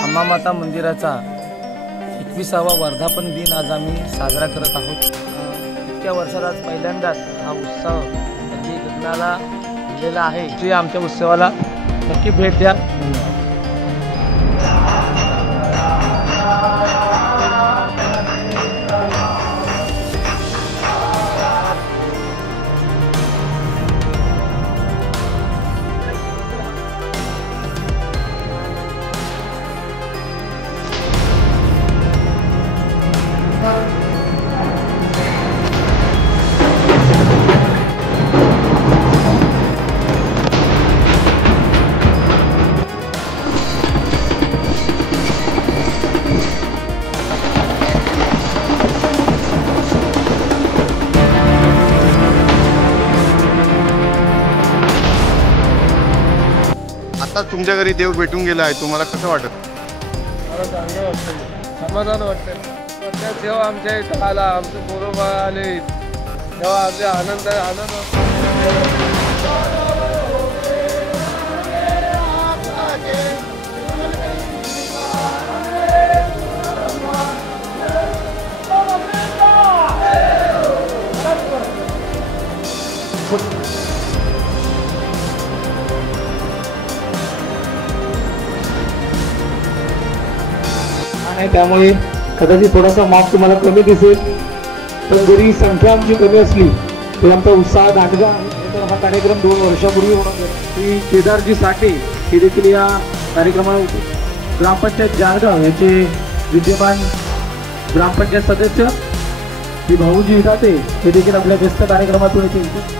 अंबामाता मंदिराचा 21वा वर्धापन दिन आज आम्ही साजरा करत आहोत। इतक्या वर्षात आज पहिल्यांदाच हा उत्सव अगदी गगनाला दिलेला आहे। तुम्ही आमच्या उत्सवाला नक्की भेट द्या। आता तुमच्या घरी देव भेटून गेला आहे, तुम्हाला कसं वाटत? मला चांगलं वाटतं, समाधान वाटतं। देव आमच्या इथं आला, आमचे पोरं आले तेव्हा आमचे आनंद त्यामुळे कदाचित थोडासा मार्क तुम्हाला कमी दिसेल, पण जरी संख्या आमची कमी असली तरी आमचा उत्साह दांडगा आहे। हा कार्यक्रम 2 वर्षापूर्वी होणार श्री केदारजी साठे हे देखील या कार्यक्रमाला होते। ग्रामपंचायत जारगाव याचे विद्यमान ग्रामपंचायत सदस्य श्री भाऊजी विधाते हे देखील आपल्या व्यस्त कार्यक्रमातून येते।